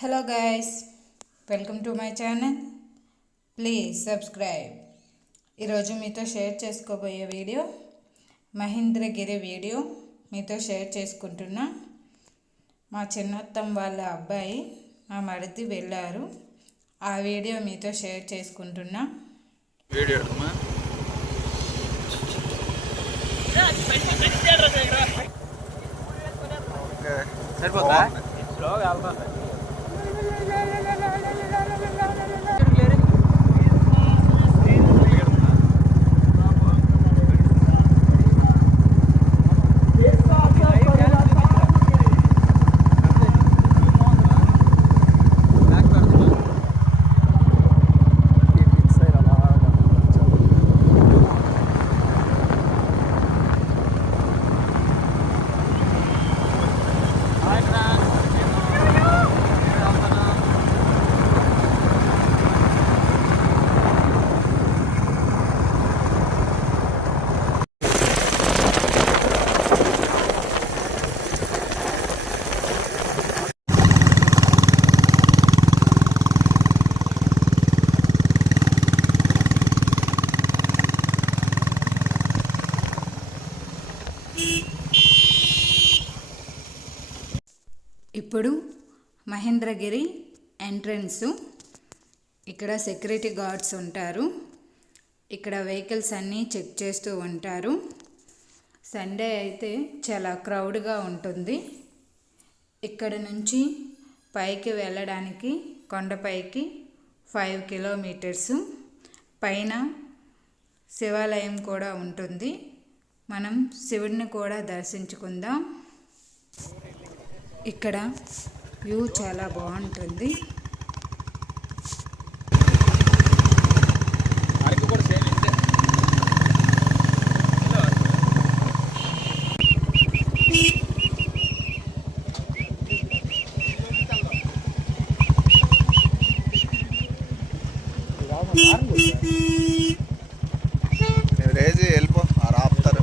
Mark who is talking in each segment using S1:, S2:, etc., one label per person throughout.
S1: Hello guys welcome to my channel please subscribe ఈరోజు మీతో share చేసుకోబోయే వీడియో మహేంద్రగిరి వీడియో మీతో షేర్ చేసుకుంటున్నా. మా చిన్నత్తం వాళ్ళ అబ్బాయి మా మరిది వెళ్ళారు. ఆ వీడియో మీతో షేర్ చేసుకుంటున్నా.
S2: Video
S3: لا لا لا لا لا لا
S1: Rajendragiri entrance. ఇక్కడ సెక్యూరిటీ గార్డ్స్ ఉంటారు. ఇక్కడ వెహికల్స్ అన్నీ చెక్ చేస్తూ ఉంటారు. సండే అయితే చాలా క్రౌడ్గా ఉంటుంది. ఇక్కడ నుంచి పైకి వెళ్ళడానికి కొండపైకి ఫైవ్ కిలోమీటర్స్. పైన శివాలయం కూడా ఉంటుంది. మనం శివుడిని కూడా దర్శించుకుందాం. ఇక్కడ వ్యూ చాలా బాగుంటుంది.
S3: వెళ్ళిపో ఆ ఆపుతారు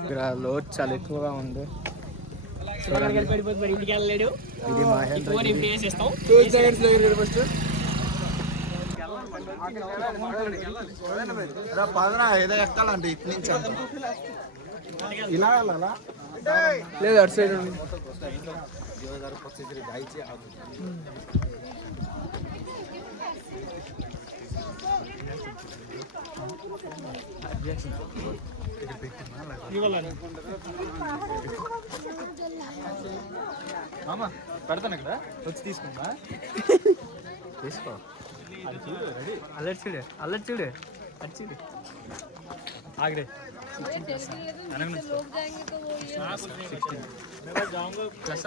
S4: ఇక్కడ లోడ్ చాలా ఎక్కువగా ఉంది. ఇది మహేంద్ర
S3: ఏదో ఇటు నుంచి ఇలా వెళ్ళాలా
S5: లేదు అటు సైడ్ ఉంది.
S2: మామా పెడతాను ఇక్కడ. వచ్చి తీసుకుంటా
S4: తీసుకో.
S6: అల్లరి చూడు అల్లరి చూడు అటు చూడు.
S2: ఆగడే ప్లస్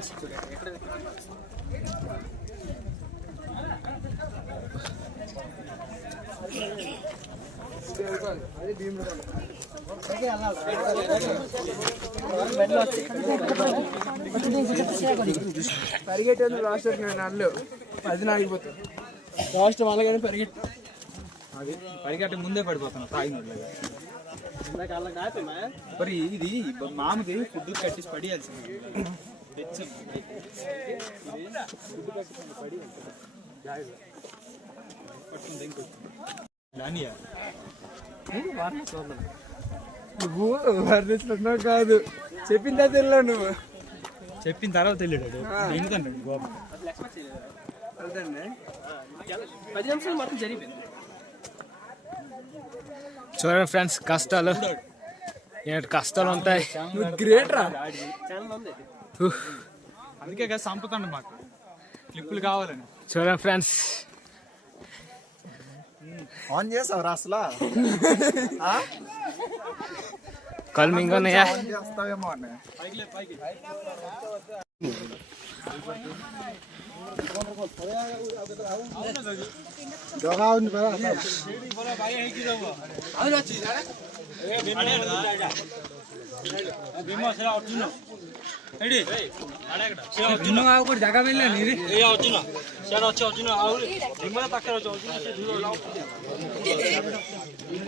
S2: సిక్స్టీన్
S5: అది భీముడు పరిగెట్టేందుకు లాస్ట్ నన్ను అది నాగిపోతుంది లాస్ట్ వాళ్ళగానే పరిగెట్టి.
S2: అది పరిగెట్ట ముందే పడిపోతాను తాగినట్లుగా మరి ఇది మామకి ఫుడ్ కట్టేసి పడియాల్సింది తెచ్చాం పట్టుకుంది ఇంకొచ్చింది నానియా
S5: నువ్వు వర్ణిస్తున్నావు కాదు. చెప్పిందా తెలియవు నువ్వు?
S2: చెప్పిన తర్వాత వెళ్ళాడు ఎందుకంటాడు గోప.
S5: అర్థండి
S6: పది నిమిషాలు మొత్తం జరిగిపోయింది
S4: చూడండి ఫ్రెండ్స్ కష్టాలు. ఏంటి కష్టాలు ఉంటాయి?
S2: నువ్వు గ్రేట్ రా. అందుకే కదా సంపుతాండి మాకు. క్లిప్పులు కావాలని.
S4: చూడండి ఫ్రెండ్స్.
S3: ఆన్ చేసావు అసలు?
S4: కళ్ళు మింగున్నాయా ఆన్
S3: చేస్తావేమో అని జోగా ఉంది కదా వస్తావా
S2: ఎవరు వచ్చారు ఇంకా మిగిలిన వాళ్ళు అరలే కొంచెం పైకి ఎక్కాం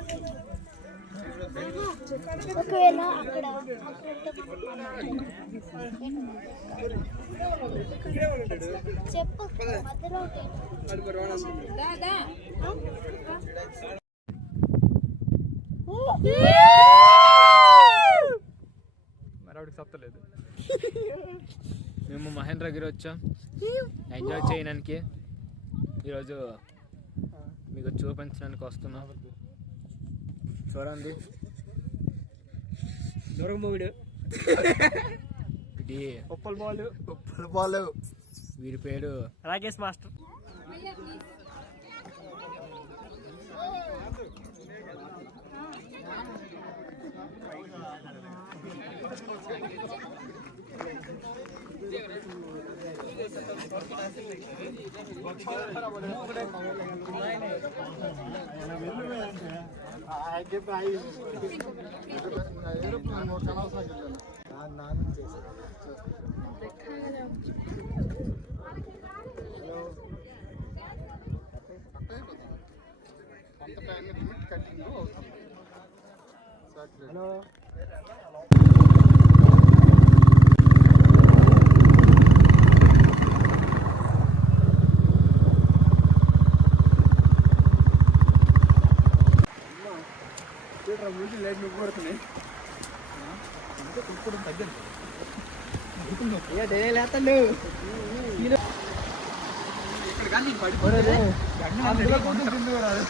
S7: ఒకవేళ అక్కడ చెప్పు మధ్యలో
S2: ఒకటి సత్తలేదు
S4: మేము మహేంద్రగిరి వచ్చాం. ఎంజాయ్ చేయడానికి. ఈరోజు మీకు చూపించడానికి వస్తున్నాం. చూడండి.
S6: దూరం పోయాడు
S4: ఇది
S6: ఉప్పల్ బాల్.
S3: ఉప్పుల బాలు.
S4: వీరి పేరు
S6: రాకేష్ మాస్టర్.
S2: ಏರೋಪ್ಲೇನ್ ಮೂರು ಜನ ಸಾಗಿಲ್ಲ ನಾನು ನಾನು
S3: హలో అంత టైం లిమిట్ కట్టింగ్ అవుతుంది సార్ హలో
S6: లైట్ నువ్వు కొడుతున్నాయి
S2: అందులో కొంచెం కిందకు రాదు.